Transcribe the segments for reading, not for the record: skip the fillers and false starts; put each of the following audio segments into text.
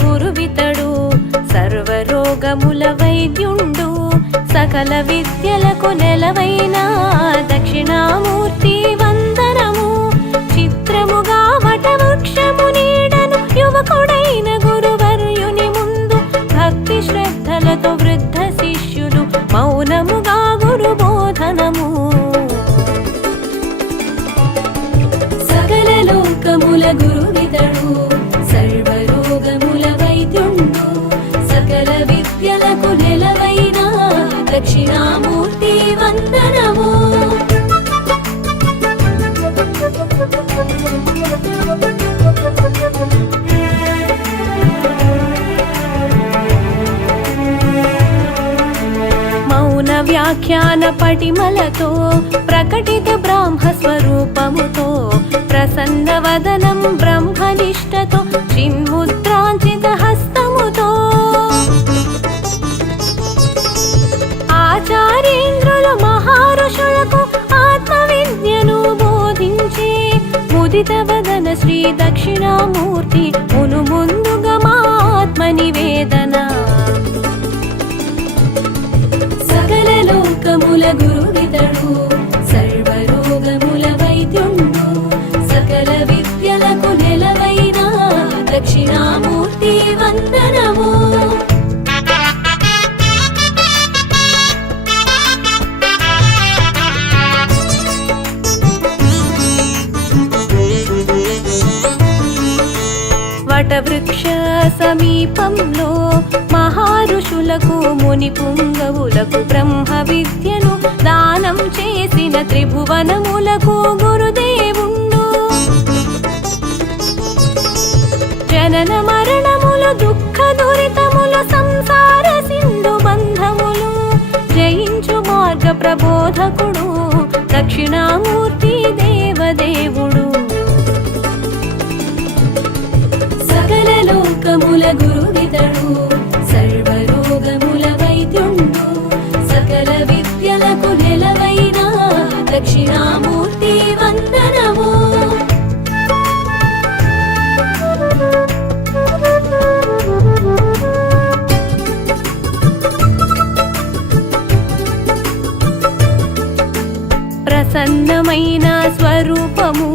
గురువితడు సర్వరోగముల వైద్యుండు సకల విద్యలకు నెలవైన దక్షిణామూర్తి వందనము చిత్రముగా వటవృక్షము నీడను యువకుడైన గురువర్యుని ముందు భక్తి శ్రద్ధలతో వృద్ధ శిష్యులు మౌనముగా గురు బోధనము సకల లోకముల గురువితడు సర్వరోగముల వైద్యుండు సకల విద్యలకు నెలవైన దక్షిణామూర్తి వందనము మౌన వ్యాఖ్యాన పటిమలతో ప్రకటిత బ్రాహ్మ స్వరూపముతో ప్రసన్న వదనం బ్రహ్మనిష్టతో చిన్ముద్రాంచిత హస్తముతో ఆచార్యేంద్రులు మహారుషులకు ఆత్మ విద్యను బోధించే ముదిత వదన శ్రీ దక్షిణామూర్తి మును ముందుగా మా ఆత్మ నివేదన సకల లోకముల గురువితడు సర్వరోగముల వైద్యుండు సకల విద్యలకు నెలవైన దక్షిణామూర్తి వందనము వటవృక్ష సమీపంలో మహారుషులకు ముని పుంగవులకు బ్రహ్మ విద్యను దానం చేసిన త్రిభువనములకు గురుదేవుండు జనన మరణములు దుఃఖ దురితములు సంసార సింధు బంధములు జయించు మార్గ ప్రబోధకుడు దక్షిణామూర్తి దేవదేవుడు సకల లోకముల గురువితడు సర్వరోగముల వైద్యుండు సకల విద్యలకు నెలవైన దక్షిణామూర్తి వందనము ప్రసన్నమైన స్వరూపము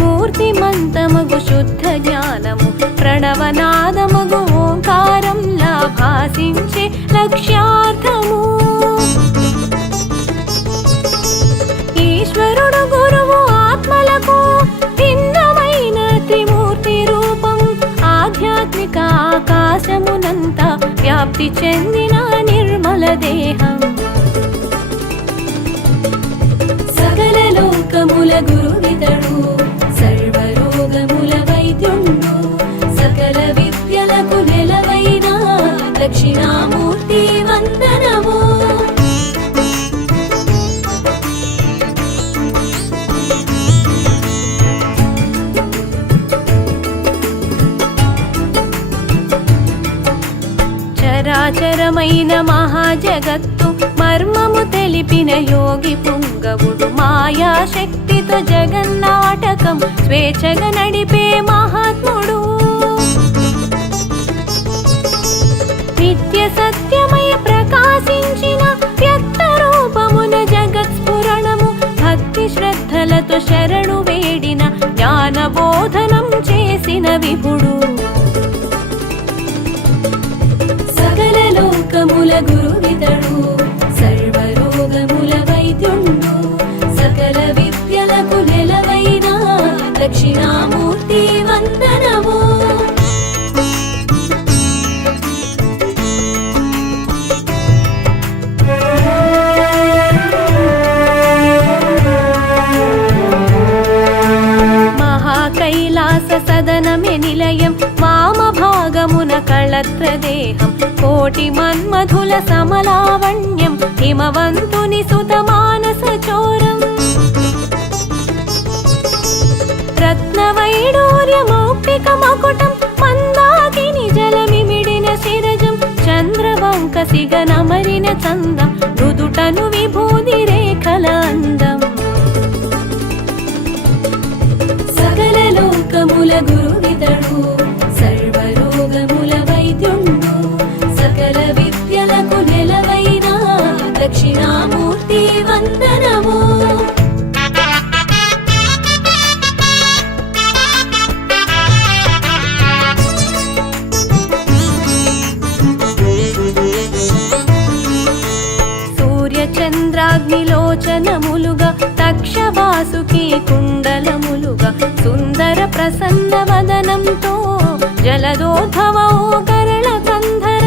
మూర్తిమంతమగు శుద్ధ జ్ఞానము ప్రణవనాదమగు ఓంకారంలా భాసించే లక్ష్యార్థము ఈశ్వరుడు గురువు ఆత్మలకు భిన్నమైన త్రిమూర్తి రూపం ఆధ్యాత్మిక ఆకాశమునంతా వ్యాప్తి చెందిన నిర్మల దేహం సకల లోకముల గురువితడు సర్వరోగముల వైద్యుండు సకల విద్యలకు నెలవైన దక్షిణామూర్తి వందనము చరాచరమైన మహాజగత్తు మర్మము తెలిపిన యోగి పుంగవుడు మాయాశక్తితో జగన్నాటకం స్వేచ్ఛగా నడిపే మహాత్ముడు నిత్య సత్యమయ ప్రకాశించిన వ్యక్త రూపమున జగత్స్ఫురణము భక్తి శ్రద్ధలతో శరణు వేడిన జ్ఞాన బోధనం చేసిన విభుడు సకల లోకముల గురువితడు సర్వరోగముల వైద్యుండు సకల విద్యలకు నెలవైన దక్షిణామూర్తి వందనము మహాకైలాస సదనమే నిలయం వామ భాగమున కళత్రదేహం కోటి మన్మధుల సమలావణ్యం హిమవంతుని సుత మానస చోరం రత్నవైడూర్య మౌక్తిక మకుటం మందాకిని జలమిమిడిన శిరజం చంద్రవంక సిగనమరిన చందం రుదుటను విభూది రేఖల అందం సకల లోకముల గురువితడు సర్వరోగముల కంకణములుగా తక్షవాసుకి కుండలములుగా సుందర ప్రసన్న వదనంతో జలదోద్భవో గరళ కంధర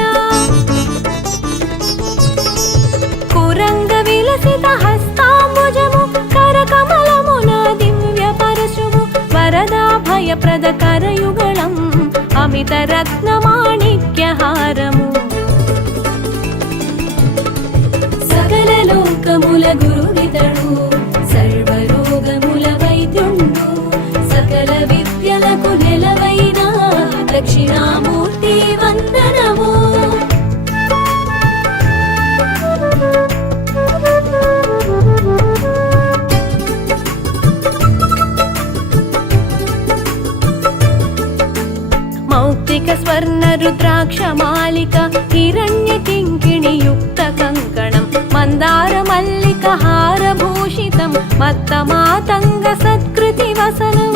కురంగ విలసిత హస్తాంబుజము కరకమలమున దివ్య పరశువు వరదాభయప్రద కరయుగళం అమిత రత్నమాణిక్యహారము సకల లోకముల గురువితడు సర్వరోగముల వైద్యుండు సకల విద్యలకు నెలవైన దక్షిణామూర్తి వందనము మౌక్తిక స్వర్ణ రుద్రాక్ష మాలిక హిరణ్య కింకిణి యుక్త కంకణం మందార మల్లిక హారభూషితం మత్త మాతంగ సత్కృతి వసనం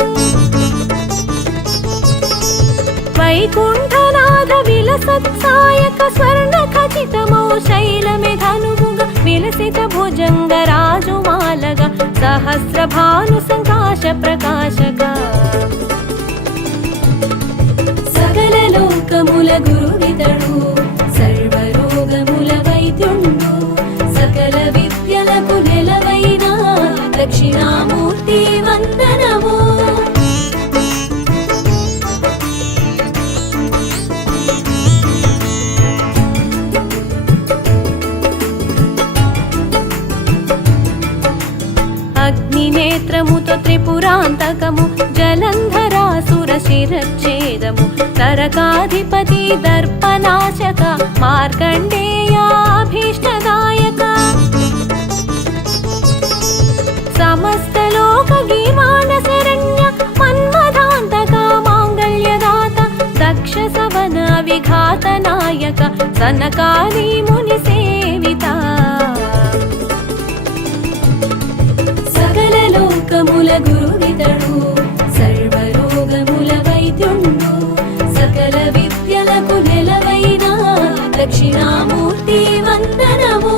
వైకుంఠనాథ విలసత్సాయక స్వర్ణ ఖచితమౌ శైలమే ధనువుగ విలసిత భుజంగ రాజుమాలగ సహస్ర భాను సంకాశ ప్రకాశక సకల లోకముల గురువితడు సర్వరోగముల వైద్యుండు సకల విద్యలకు నెలవైన దక్షిణామూర్తి వందనము అగ్నినేత్రముతో త్రిపురాంతకము జలంధరాసుర శిరచ్ఛేదము తరకాధిపతి దర్పనాశక మార్కండేయాభీష్టదాయక సమస్త లోక గీమాన శరణ్య మన్మథాంతక మాంగళ్యదాత దక్ష సవన విఘాత నాయక సనకాది ముని సేవిత సకల లోకముల గురువితడు సర్వరోగముల వైద్యుండు సకల విద్యలకు నెలవైన దక్షిణామూర్తి వందనము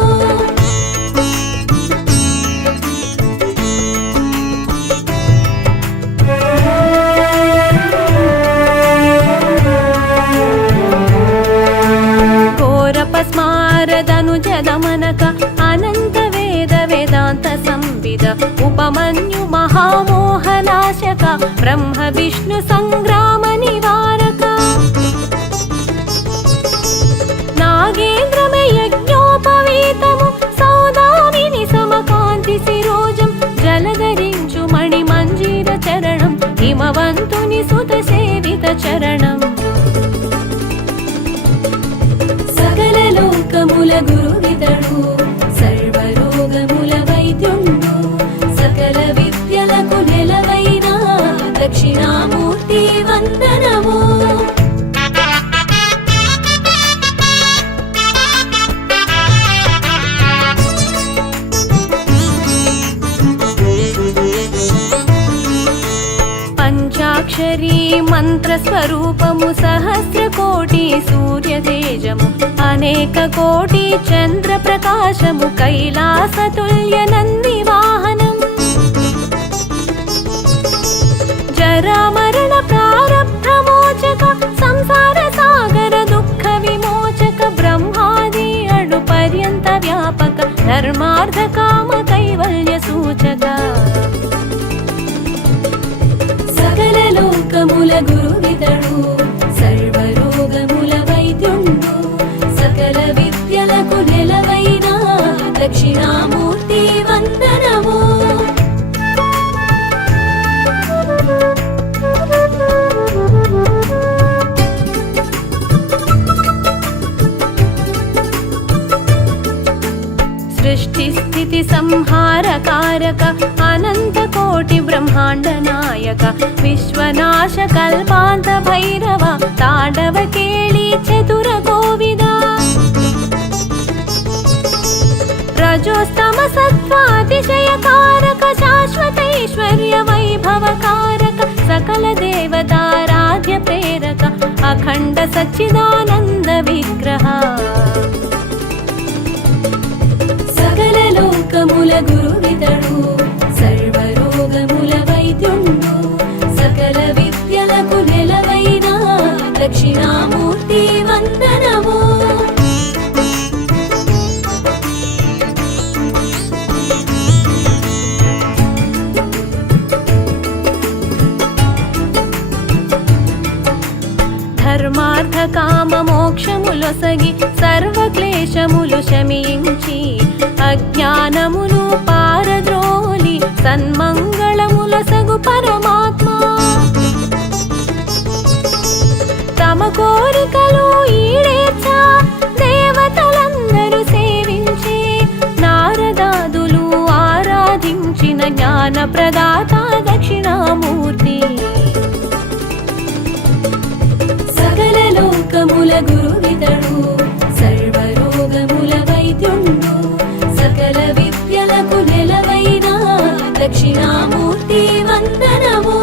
ఘోరపస్మారదనుజదమనక అనంత వేద వేదాంత సంవిద ఉపమన్యు మహామోహనాశక బ్రహ్మ విష్ణు సంగ్రామ నివారక నాగేంద్రమే యజ్ఞోపవీతము సౌదామిని సమకాంతి శిరోజం జలధరించు మణి మంజీర చరణం హిమవంతుని సుత సేవిత చరణం సకల లోకముల గురువితడు సర్వరోగముల వైద్యుండు సకల విద్యలకు నెలవైన దక్షిణామూర్తి వందనము పంచాక్షరీ మంత్ర స్వరూపము సహస్ర కోటి సూర్య తేజము అనేక కోటి చంద్ర ప్రకాశము కైలాసతుల్య నంది వాహనం జరామరణ ప్రారబ్ధ మోచక సంసార సాగర దుఃఖ విమోచక బ్రహ్మాది అడు పర్యంత వ్యాపక ధర్మార్థ కామ కైవల్య సూచక సకల లోకముల గురువితడు సర్వరోగముల వైద్యుండు సకల విద్యలకు నెలవైన దక్షిణామూర్తి వందనము సృష్టి స్థితి సంహారకారక అనంత కోటి బ్రహ్మాండ నాయక విశ్వనాశ కల్పాంత భైరవ తాండవ కేళి చతుర గోవిద రజోస్తమ సత్వాతిశయకారక శాశ్వతైశ్వర్య వైభవకారక సకల దేవతారాధ్య ప్రేరక అఖండ సచ్చిదానంద విగ్రహ సకల లోక లోకముల గురువితడు సర్వరోగముల వైద్యుండు సకల విద్యలకు నెలవైన దక్షిణామూర్తి వందనము. ధర్మార్థ కామ మోక్షములొసగి సర్వ క్లేశములు శమించి అజ్ఞానమును పారద్రోలి సన్మంగళములసగు పరమాత్మ తమ కోరికలు ఈడేర్చ దేవతలందరూ సేవించి నారదాదులు ఆరాధించిన జ్ఞాన ప్రదాత దక్షిణామూర్తి. సకల లోకముల గురువితడు సర్వరోగముల వైద్యుండు సకల విద్యలకు నెలవైన దక్షిణామూర్తి వందనము.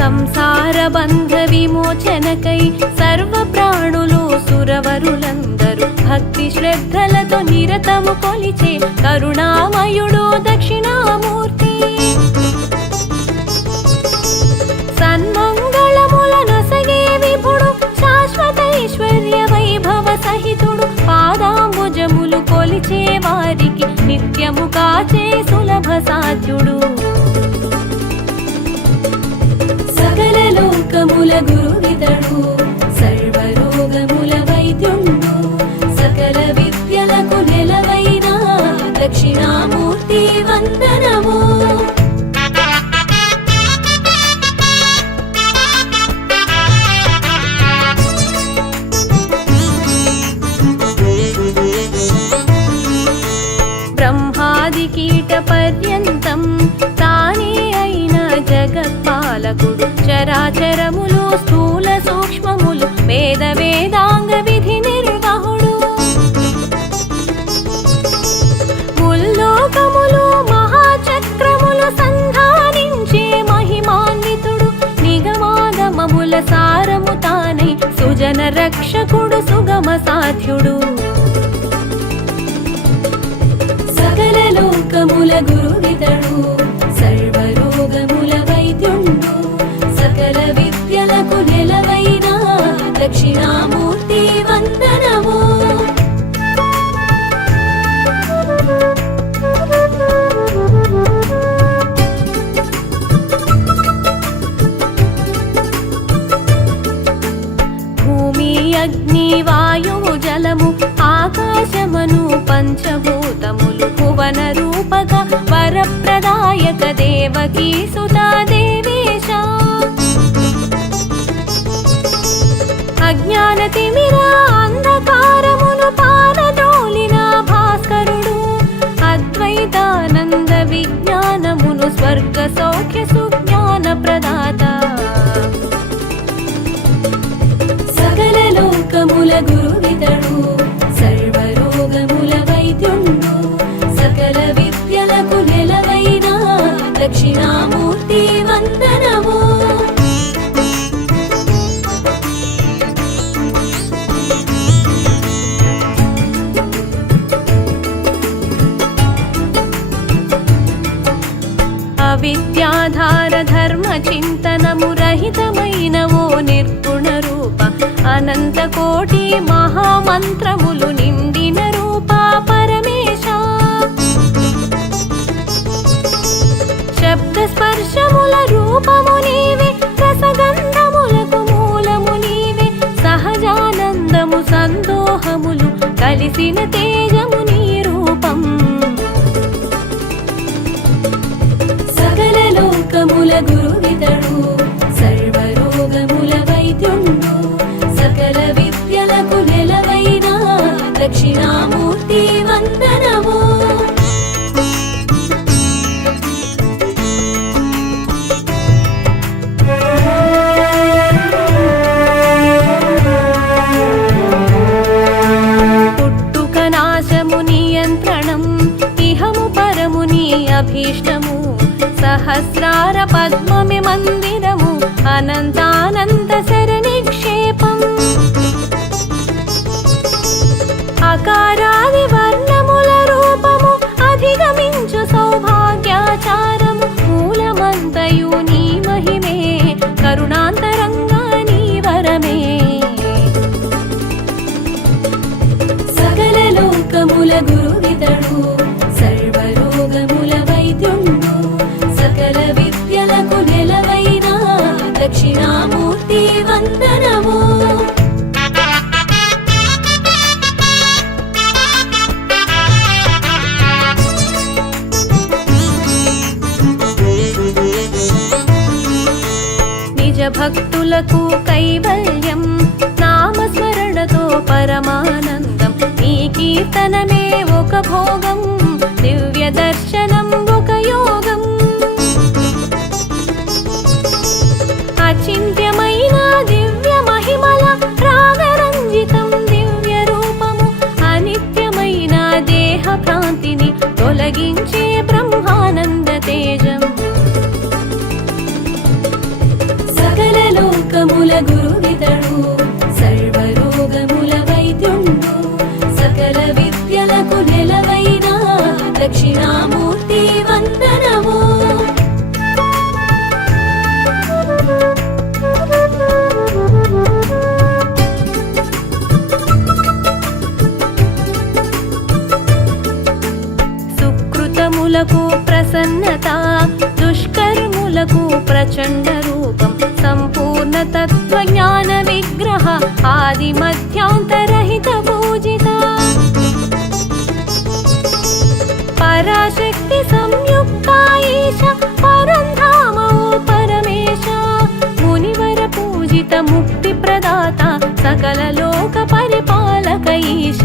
సంసార బంధ విమోచనకై సర్వ ప్రాణులు సురవరులందరూ భక్తి శ్రద్ధలతో నిరతము కొలిచే కరుణామయుడు దక్షిణామూర్తి. సన్మంగళములనొసగే విభుడు శాశ్వతైశ్వర్య వైభవ సహితుడు పాదాంబుజములు కొలిచే వారికి నిత్యము కాచే సులభ సాధ్యుడు. సకల లోకముల గురువితడు సర్వరోగముల వైద్యుండు సకల విద్యలకు నెలవైన దక్షిణామూర్తి వందనము. బ్రహ్మాది కీట పర్యంతం తానే అయిన జగత్పాలకుడు చరాచరములు స్థూల సూక్ష్మములు వేద వేదాంగ విధి నిర్వహుడు. ముల్లోకములు మహాచక్రములు సంధానించే మహిమాన్వితుడు నిగమాగమముల సారము తానై సుజన రక్షకుడు సుగమ సాధ్యుడు. సకల లోకముల గురువితడు సర్వరోగముల వైద్యుండు సకల విద్యలకు నెలవైన దక్షిణామూర్తి వందనము. భూమి అగ్ని వాయువు జలము ఆకాశమను పంచభూతములు భువన రూపక వరప్రదాయక దేవకీ సుతా దేవేశ. అజ్ఞాన తిమిర అంధకారమును పారద్రోలిన భాస్కరుడు అద్వైతానంద విజ్ఞానమును స్వర్గ సౌఖ్య సుజ్ఞాన ప్రదాత. సకల లోకముల గురువితడు సర్వరోగముల వైద్యుండు సకల విద్యలకు నెలవైన దక్షిణామూర్తి వందనము. అవిద్యాధార ధర్మ చింతనము రహితమైన ఓ నిర్గుణ రూప అనంత కోటి మహామంత్రములు నిండిన రూప పరమేశ. శబ్ద స్పర్శముల రూపము నీవే రసగంధములకు మూలము నీవే సహజానందము సందోహములు కలిసిన తేజము నీ రూపం. సకల లోకముల గురువితడు సర్వరోగముల వైద్యుండు సకల విద్యలకు నెలవైన దక్షిణామూర్తి వందనము. పుట్టుక నాశము నియంత్రణం ఇహము పరము నీ అభీష్టము సహస్రార పద్మమి మందిరము అనంతానంత శరణిక్షేపం అకారాది వర్ణముల రూపము అధిగమించు సౌభాగ్యాచారము మూలమంతయు నీ మహిమే కరుణాంతరంగా నీ వరమే సకల లోకముల గురువితడు సర్వరోగముల వైద్యుండు సకల విద్యలకు నెలవైన దక్షిణామూర్తి వందనము భక్తులకు కైవల్యం నామస్మరణతో పరమానందం నీ కీర్తనమే ఒక భోగం దివ్య దర్శనం ఒక యోగం అచింత్యమైన దివ్య మహిమల రాగరంజితం దివ్య రూపము అనిత్యమైన దేహ భ్రాంతిని తొలగించే బ్రహ్మానంద తేజం లోకముల గురువితడు సర్వరోగముల వైద్యుండు సకల విద్యలకు నెలవైన దక్షిణామూర్తి వందనము సుకృతములకు ప్రసన్నత దుష్కర్ములకు ప్రచండ రూపం సంపూర్ణ తత్వజ్ఞాన విగ్రహ ఆది మధ్యాంతరహిత పూజిత పరాశక్తి సంయుక్త ఈశ పరంధామో పరమేశ మునివర పూజిత ముక్తి ప్రదాత సకల లోక పరిపాలక ఈశ